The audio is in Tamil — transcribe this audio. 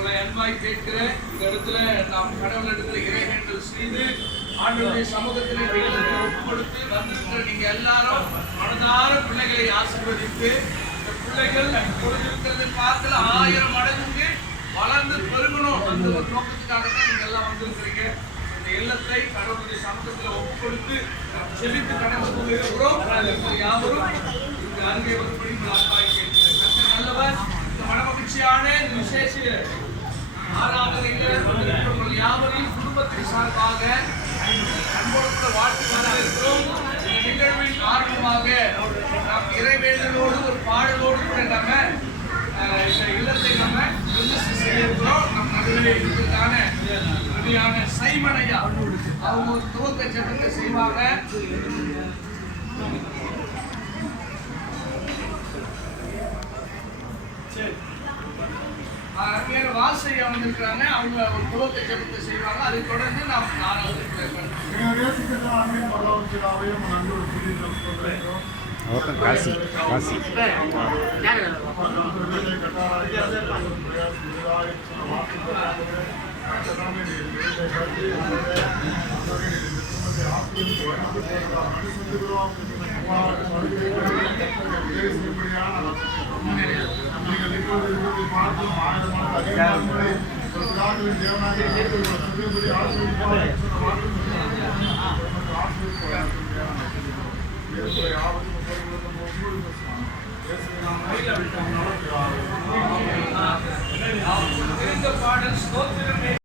உங்களை அன்பாய் கேட்கிறேன். இந்த இடத்துல நாம் கடவுளிடத்தில் இறைவேண்டல் செய்து ஆண்டவருடைய சமூகத்தில் ஒப்பு கொடுத்து வந்திருக்கிற நீங்க எல்லாரும் மனதார பிள்ளைகளை ஆசீர்வதித்து இந்த பிள்ளைகள் கொடுத்திருக்கிறது பார்க்கல 1000 மடங்கு வளர்ந்து பெருகணும் அந்த ஒரு நோக்கத்துக்காக தான் நீங்க எல்லாம் வந்திருக்கிறீங்க. இந்த இல்லத்தை கடவுளுடைய சமூகத்தில் ஒப்பு கொடுத்து செலுத்தி கடந்து கொண்டிருக்கிறோம். யாவரும் இந்த அருகே வரும்படி அன்பாய் கேட்கிறேன். நல்லவர். இந்த மனமகிழ்ச்சியான விசேஷ ஆராதனையில் வந்திருக்கிறவர்கள் யாவரையும் குடும்பத்தின் சார்பாக அன்போடு வாழ்த்து வரவேற்கிறோம். நிகழ்வின் ஆர்வமாக நாம் இறைவேண்டலோடு ஒரு பாடலோடு கூட நம்ம இந்த இல்லத்தை நம்ம செய்ய இருக்கிறோம். நம் நடுவே இருக்கிறதான அருமையான சைமனையா அவங்க ஒரு துவக்க சட்டத்தை செய்வாங்க. சரி, அருமையான வாசையா வந்திருக்கிறாங்க. அவங்க ஒரு துவக்க ஜெபத்தை செய்வாங்க. அதை தொடர்ந்து நாம் 4வது காசி காசி நீங்கள்